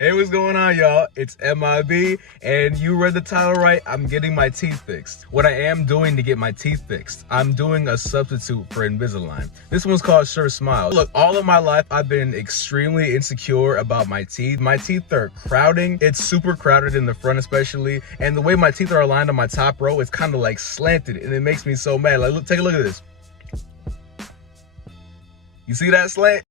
Hey, what's going on, y'all? It's M.I.B, and you read the title right. I'm getting my teeth fixed. What I am doing to get my teeth fixed, I'm doing a substitute for Invisalign. This one's called Sure Smile. Look, all of my life, I've been extremely insecure about my teeth. My teeth are crowding. It's super crowded in the front especially, and the way my teeth are aligned on my top row, it's kind of like slanted, and it makes me so mad. Like, look, take a look at this. You see that slant?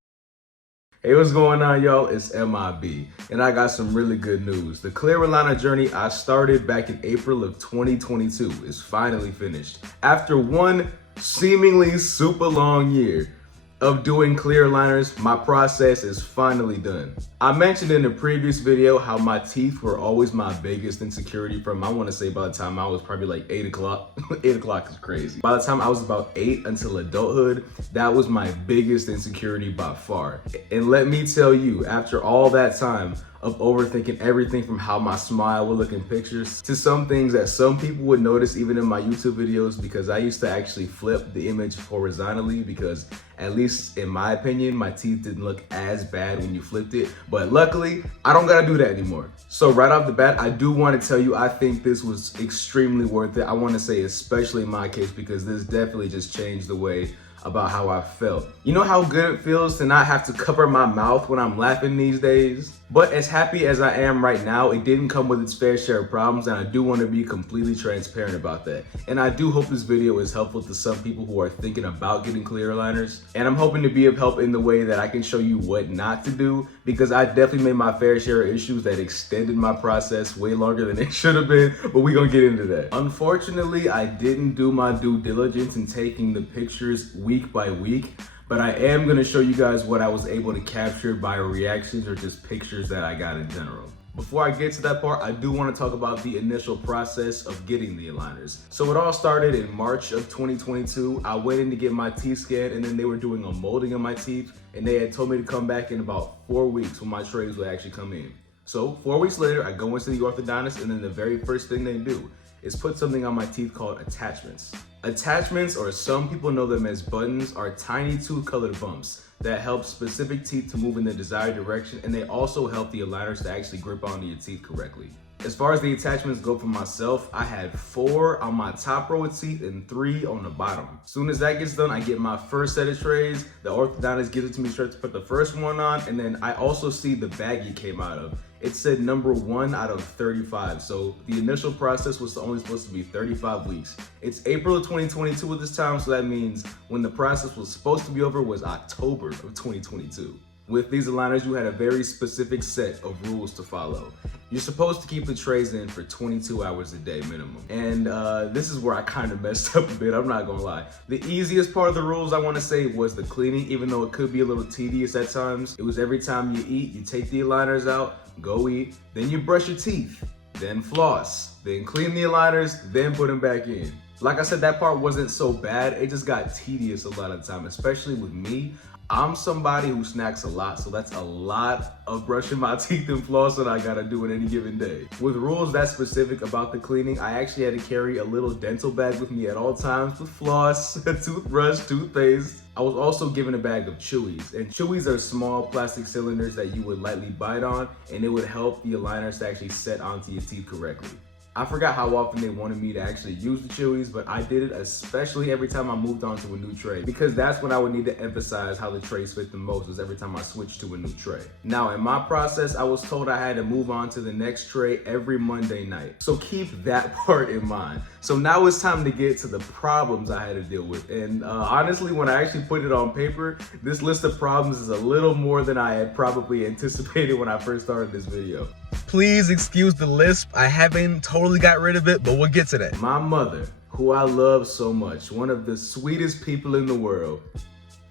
Hey, what's going on, y'all? It's M.I.B, and I got some really good news. The clear aligner journey I started back in April of 2022 is finally finished. After one seemingly super long year of doing clear aligners, my process is finally done. I mentioned in the previous video how my teeth were always my biggest insecurity from, I want to say by the time I was probably like 8 o'clock. 8 o'clock is crazy. By the time I was about 8 until adulthood, that was my biggest insecurity by far. And let me tell you, after all that time of overthinking everything from how my smile would look in pictures to some things that some people would notice even in my YouTube videos, because I used to actually flip the image horizontally because, at least in my opinion, my teeth didn't look as bad when you flipped it. But luckily, I don't gotta do that anymore. So right off the bat, I do want to tell you, I think this was extremely worth it. I want to say especially in my case, because this definitely just changed the way about how I felt. You know how good it feels to not have to cover my mouth when I'm laughing these days? But as happy as I am right now, it didn't come with its fair share of problems, and I do want to be completely transparent about that. And I do hope this video is helpful to some people who are thinking about getting clear aligners. And I'm hoping to be of help in the way that I can show you what not to do, because I definitely made my fair share of issues that extended my process way longer than it should have been, but we're gonna get into that. Unfortunately, I didn't do my due diligence in taking the pictures week by week, but I am gonna show you guys what I was able to capture by reactions or just pictures that I got in general. Before I get to that part, I do want to talk about the initial process of getting the aligners. So it all started in March of 2022. I went in to get my teeth scanned, and then they were doing a molding of my teeth, and they had told me to come back in about 4 weeks when my trays would actually come in. So 4 weeks later, I go into the orthodontist, and then the very first thing they do is put something on my teeth called attachments. Attachments, or some people know them as buttons, are tiny tooth-colored bumps that help specific teeth to move in the desired direction, and they also help the aligners to actually grip onto your teeth correctly. As far as the attachments go for myself, I had 4 on my top row of teeth and 3 on the bottom. As soon as that gets done, I get my first set of trays. The orthodontist gives it to me straight to put the first one on, and then I also see the bag it came out of. It said number 1 out of 35. So the initial process was only supposed to be 35 weeks. It's April of 2022 at this time, so that means when the process was supposed to be over was October of 2022. With these aligners, you had a very specific set of rules to follow. You're supposed to keep the trays in for 22 hours a day minimum. And this is where I kind of messed up a bit, I'm not gonna lie. The easiest part of the rules, I wanna say, was the cleaning, even though it could be a little tedious at times. It was every time you eat, you take the aligners out, go eat, then you brush your teeth, then floss, then clean the aligners, then put them back in. Like I said, that part wasn't so bad, it just got tedious a lot of the time, especially with me. I'm somebody who snacks a lot, so that's a lot of brushing my teeth and flossing I gotta do in any given day. With rules that specific about the cleaning, I actually had to carry a little dental bag with me at all times with floss, toothbrush, toothpaste. I was also given a bag of Chewies, and Chewies are small plastic cylinders that you would lightly bite on, and it would help the aligners to actually set onto your teeth correctly. I forgot how often they wanted me to actually use the Chewies, but I did it especially every time I moved on to a new tray, because that's when I would need to emphasize how the trays fit the most, was every time I switched to a new tray. Now in my process, I was told I had to move on to the next tray every Monday night. So keep that part in mind. So now it's time to get to the problems I had to deal with. And honestly, when I actually put it on paper, this list of problems is a little more than I had probably anticipated when I first started this video. Please excuse the lisp. I haven't totally got rid of it, but we'll get to that. My mother, who I love so much, one of the sweetest people in the world,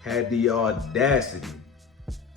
had the audacity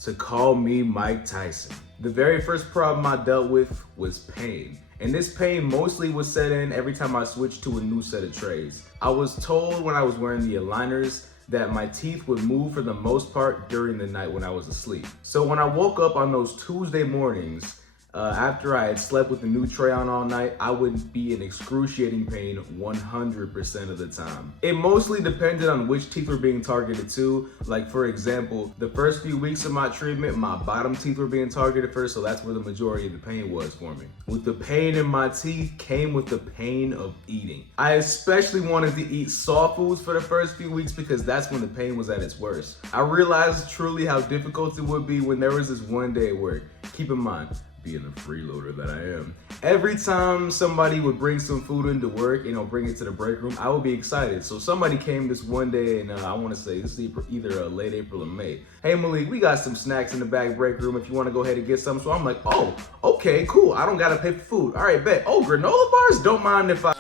to call me Mike Tyson. The very first problem I dealt with was pain. And this pain mostly was set in every time I switched to a new set of trays. I was told when I was wearing the aligners that my teeth would move for the most part during the night when I was asleep. So when I woke up on those Tuesday mornings, After I had slept with the new tray on all night, I would be in excruciating pain 100% of the time. It mostly depended on which teeth were being targeted to. Like for example, the first few weeks of my treatment, my bottom teeth were being targeted first, so that's where the majority of the pain was for me. With the pain in my teeth came with the pain of eating. I especially wanted to eat soft foods for the first few weeks because that's when the pain was at its worst. I realized truly how difficult it would be when there was this one day at work. Keep in mind, being the freeloader that I am, every time somebody would bring some food into work and bring it to the break room, I would be excited. So somebody came this one day, and I want to say this is either late April or May. Hey Malik, we got some snacks in the back break room if you want to go ahead and get some. So I'm like, oh, okay, cool. I don't gotta pay for food. All right, bet. Oh, granola bars? Don't mind if I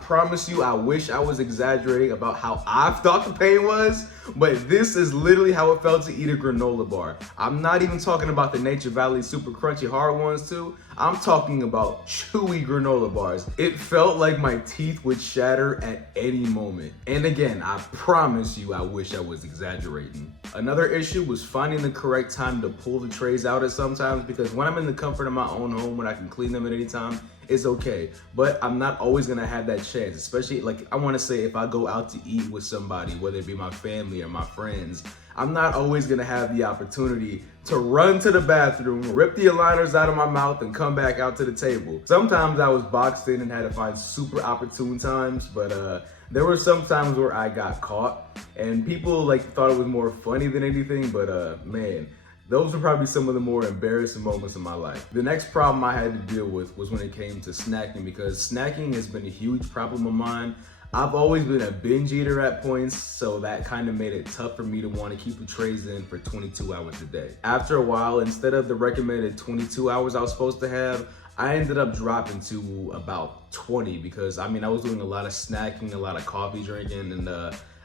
promise you, I wish I was exaggerating about how I thought the pain was, but this is literally how it felt to eat a granola bar. I'm not even talking about the Nature Valley super crunchy hard ones too. I'm talking about chewy granola bars. It felt like my teeth would shatter at any moment. And again, I promise you, I wish I was exaggerating. Another issue was finding the correct time to pull the trays out at sometimes, because when I'm in the comfort of my own home, when I can clean them at any time, it's okay. But I'm not always gonna have that chance, especially I wanna say if I go out to eat with somebody, whether it be my family or my friends, I'm not always gonna have the opportunity to run to the bathroom, rip the aligners out of my mouth, and come back out to the table. Sometimes I was boxed in and had to find super opportune times, but there were some times where I got caught, and people thought it was more funny than anything, but man, those were probably some of the more embarrassing moments in my life. The next problem I had to deal with was when it came to snacking, because snacking has been a huge problem of mine. I've always been a binge eater at points, so that kind of made it tough for me to want to keep the trays in for 22 hours a day. After a while, instead of the recommended 22 hours I was supposed to have, I ended up dropping to about 20 because I was doing a lot of snacking, a lot of coffee drinking, and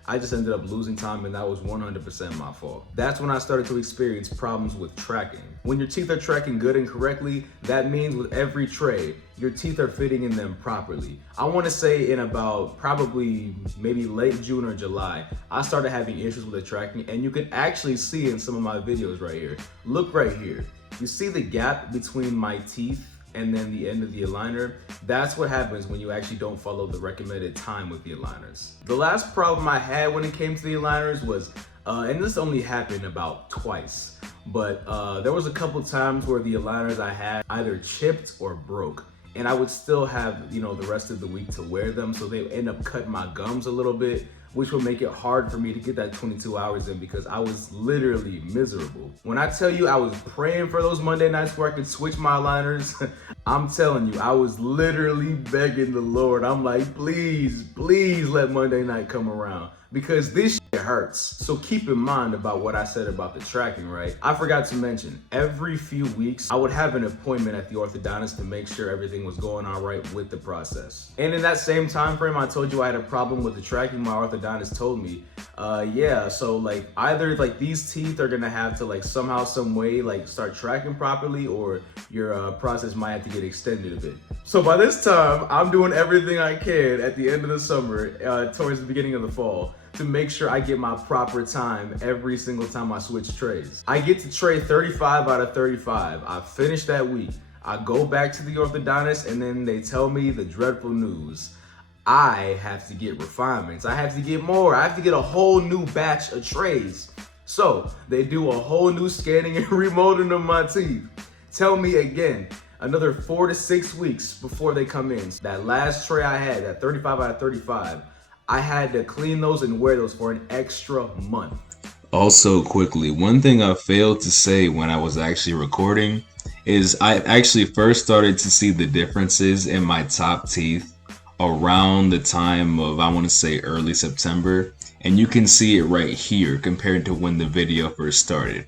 I just ended up losing time, and that was 100% my fault. That's when I started to experience problems with tracking. When your teeth are tracking good and correctly, that means with every tray, your teeth are fitting in them properly. I wanna say in about probably maybe late June or July, I started having issues with the tracking, and you can actually see in some of my videos right here. Look right here. You see the gap between my teeth and then the end of the aligner? That's what happens when you actually don't follow the recommended time with the aligners. The last problem I had when it came to the aligners was, and this only happened about twice, but there was a couple times where the aligners I had either chipped or broke, and I would still have, the rest of the week to wear them, so they end up cutting my gums a little bit, which will make it hard for me to get that 22 hours in because I was literally miserable. When I tell you I was praying for those Monday nights where I could switch my aligners, I'm telling you, I was literally begging the Lord. I'm like, please, please let Monday night come around because this shit hurts. So keep in mind about what I said about the tracking, right? I forgot to mention, every few weeks, I would have an appointment at the orthodontist to make sure everything was going all right with the process. And in that same time frame, I told you I had a problem with the tracking. My orthodontist told me, so either these teeth are gonna have to somehow, some way start tracking properly, or your process might have to get extended a bit. So by this time, I'm doing everything I can at the end of the summer, towards the beginning of the fall, to make sure I get my proper time every single time I switch trays. I get to tray 35 out of 35. I finish that week. I go back to the orthodontist, and then they tell me the dreadful news. I have to get refinements. I have to get more. I have to get a whole new batch of trays. So they do a whole new scanning and remolding of my teeth. Tell me again, another 4 to 6 weeks before they come in. That last tray I had, that 35 out of 35, I had to clean those and wear those for an extra month. Also, quickly, one thing I failed to say when I was actually recording is I actually first started to see the differences in my top teeth around the time of, I want to say, early September. And you can see it right here compared to when the video first started.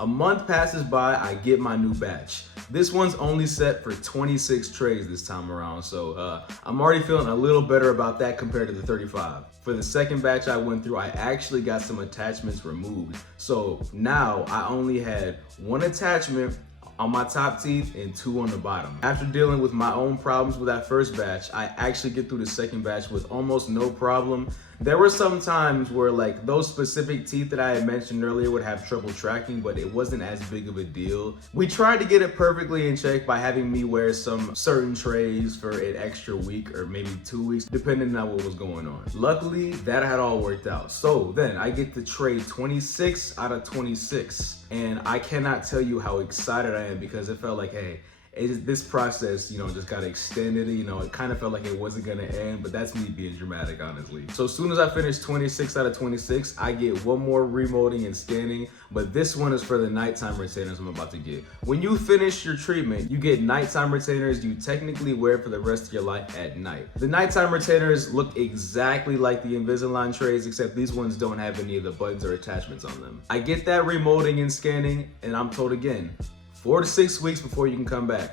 A month passes by, I get my new batch. This one's only set for 26 trays this time around, so I'm already feeling a little better about that compared to the 35. For the second batch I went through, I actually got some attachments removed. So now I only had one attachment on my top teeth and 2 on the bottom. After dealing with my own problems with that first batch, I actually get through the second batch with almost no problem. There were some times where like those specific teeth that I had mentioned earlier would have trouble tracking, but it wasn't as big of a deal. We tried to get it perfectly in check by having me wear some certain trays for an extra week or maybe 2 weeks, depending on what was going on. Luckily, that had all worked out. So then I get to tray 26 out of 26. And I cannot tell you how excited I am because it felt like, hey, this process, just got extended. It kind of felt like it wasn't gonna end, but that's me being dramatic, honestly. So as soon as I finish 26 out of 26, I get one more remolding and scanning, but this one is for the nighttime retainers I'm about to get. When you finish your treatment, you get nighttime retainers you technically wear for the rest of your life at night. The nighttime retainers look exactly like the Invisalign trays, except these ones don't have any of the buttons or attachments on them. I get that remolding and scanning, and I'm told again, 4 to 6 weeks before you can come back.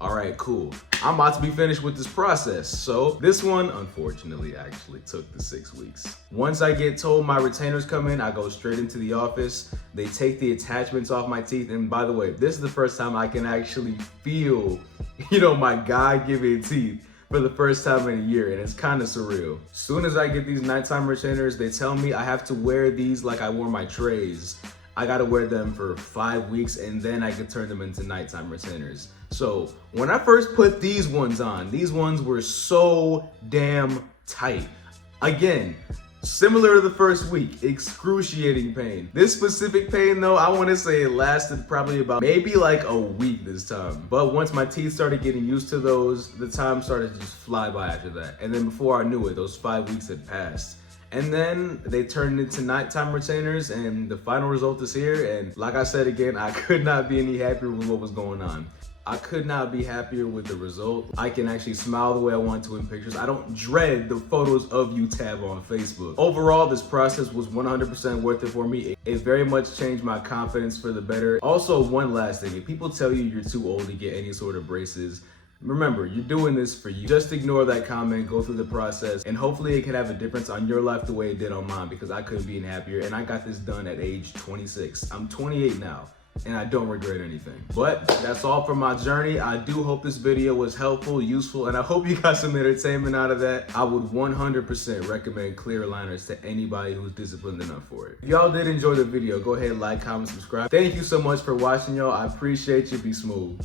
All right, cool. I'm about to be finished with this process. So this one, unfortunately, actually took the 6 weeks. Once I get told my retainers come in, I go straight into the office. They take the attachments off my teeth. And by the way, this is the first time I can actually feel, my God-given teeth for the first time in a year, and it's kind of surreal. As soon as I get these nighttime retainers, they tell me I have to wear these like I wore my trays. I gotta wear them for 5 weeks and then I could turn them into nighttime retainers. So when I first put these ones on, these ones were so damn tight. Again, similar to the first week, excruciating pain. This specific pain though, I wanna say it lasted probably about maybe like a week this time. But once my teeth started getting used to those, the time started to just fly by after that. And then before I knew it, those 5 weeks had passed. And then they turned into nighttime retainers and the final result is here. And like I said again, I could not be any happier with what was going on. I could not be happier with the result. I can actually smile the way I want to in pictures. I don't dread the photos of you tab on Facebook. Overall, this process was 100% worth it for me. It very much changed my confidence for the better. Also, one last thing, if people tell you you're too old to get any sort of braces, remember, you're doing this for you. Just ignore that comment, go through the process, and hopefully it can have a difference on your life the way it did on mine, because I couldn't be happier, and I got this done at age 26. I'm 28 now, and I don't regret anything. But that's all for my journey. I do hope this video was helpful, useful, and I hope you got some entertainment out of that. I would 100% recommend clear aligners to anybody who's disciplined enough for it. If y'all did enjoy the video, go ahead, like, comment, subscribe. Thank you so much for watching, y'all. I appreciate you. Be smooth.